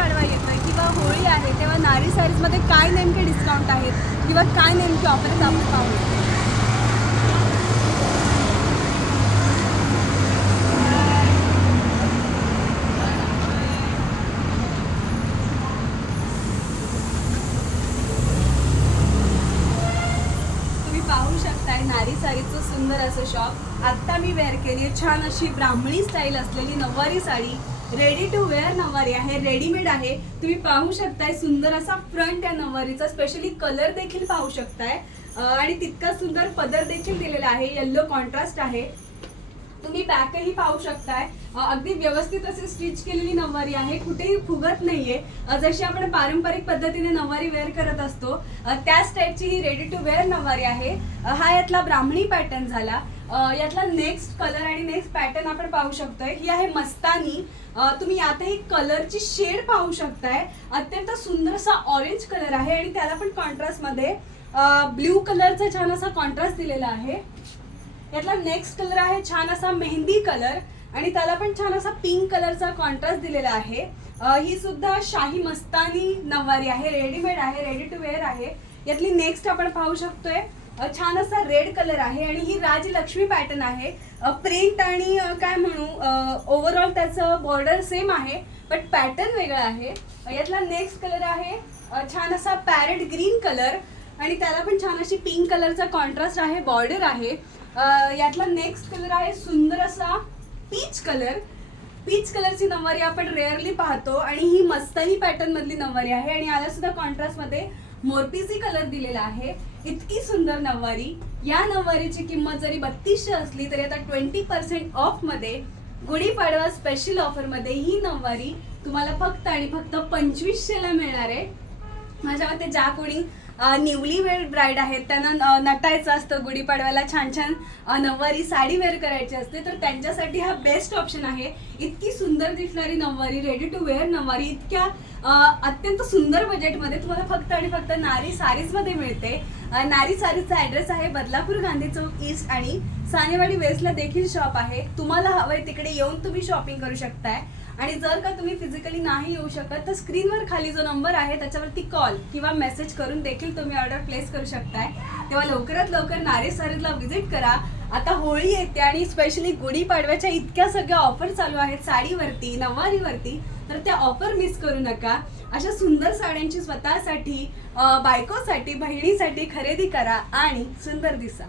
पाडवा येत येतोय किंवा होळी आहे तेव्हा नारी साडीजमध्ये काय नेमके डिस्काउंट आहेत किंवा काय नेमके ऑफर्स आपण पाहू? तुम्ही पाहू शकताय नारी साडीचं सुंदर असं शॉप आत्ता मी वेअर केली आहे छान अशी ब्राह्मणी स्टाईल असलेली नववारी साडी. रेडी टू वेअर नऊवारी आहे रेडीमेड आहे. तुम्ही पाहू शकताय सुंदर असा फ्रंट या नऊवारीचा स्पेशली कलर देखील पाहू शकताय. आणि तितका सुंदर पदर देखील दिलेला आहे येल्लो कॉन्ट्रास्ट आहे. तुम्ही बॅकही पाहू शकताय. अगदी व्यवस्थित अशी स्टिच केलेली नऊवारी आहे कुठेही फुगत नाहीये. जशी आपण पारंपरिक पद्धतीने नऊवारी वेअर करत असतो त्याच टाईपची ही रेडी टू वेअर नऊवारी आहे. हा यातला ब्राह्मणी पॅटर्न झाला. यातला नेक्स्ट कलर आणि नेक्स्ट पॅटर्न आपण पाहू शकतोय. ही आहे मस्तानी. तुम्ही यातही कलरची शेड पाहू शकताय. अत्यंत सुंदर असा ऑरेंज कलर आहे आणि त्याला पण कॉन्ट्रास्टमध्ये ब्ल्यू कलरचा छान असा कॉन्ट्रास्ट दिलेला आहे. यातला नेक्स्ट कलर आहे छान असा मेहंदी कलर आणि त्याला पण छान असा पिंक कलरचा कॉन्ट्रास्ट दिलेला आहे. ही सुद्धा शाही मस्तानी नववारी आहे. रेडीमेड आहे रेडी टू वेअर आहे. यातली नेक्स्ट आपण पाहू शकतोय. छान असा रेड कलर आहे आणि ही राजलक्ष्मी पॅटर्न आहे. प्रिंट आणि काय म्हणू ओव्हरऑल त्याचं बॉर्डर सेम आहे बट पॅटर्न वेगळा आहे. यातला नेक्स्ट कलर आहे छान असा पॅरेट ग्रीन कलर आणि त्याला पण छान अशी पिंक कलरचा कॉन्ट्रास्ट आहे बॉर्डर आहे. यातला नेक्स्ट कलर आहे सुंदर असा पीच कलर पीच कलरची नऊवारी आपण रेअरली पाहतो आणि ही मस्तही पॅटर्न मधली नऊवारी आहे आणि याला सुद्धा कॉन्ट्रास्टमध्ये मोरपीसी कलर दिलेला आहे. इतकी सुंदर नऊवारी. या नऊवारीची किंमत जरी बत्तीसशे असली तरी आता ट्वेंटी पर्सेंट ऑफमध्ये गुढीपाडवा स्पेशल ऑफरमध्ये ही नऊवारी तुम्हाला फक्त आणि फक्त पंचवीसशेला मिळणार आहे. माझ्या मते ज्या कोणी न्यूली वेअर ब्राईड आहेत. त्यांना नटायचं असतं गुढीपाडव्याला छान छान नववारी नऊवारी साडी वेअर करायची असते. तर त्यांच्यासाठी हा बेस्ट ऑप्शन आहे. इतकी सुंदर दिसणारी नऊवारी रेडी टू वेअर नऊवारी इतक्या अत्यंत सुंदर बजेटमध्ये तुम्हाला फक्त आणि फक्त नारी सारीजमध्ये मिळते. नारी सारीचा ॲड्रेस आहे बदलापूर गांधी चौक ईस्ट आणि सानेवाडी वेस्टला देखील शॉप आहे. तुम्हाला हवंय तिकडे येऊन तुम्ही शॉपिंग करू शकताय. आणि जर का तुम्ही फिजिकली नाही येऊ शकत तर स्क्रीनवर खाली जो नंबर आहे त्याच्यावरती कॉल किंवा मेसेज करून देखील तुम्ही ऑर्डर प्लेस करू शकताय. तेव्हा लवकरात लवकर नारेसारीला व्हिजिट करा. आता होळी येते आणि स्पेशली गुढीपाडव्याच्या इतक्या सगळ्या ऑफर चालू आहेत साडीवरती नऊवारीवरती तर त्या ऑफर मिस करू नका. अशा सुंदर साड्यांची स्वतःसाठी बायकोसाठी बहिणीसाठी खरेदी करा आणि सुंदर दिसा.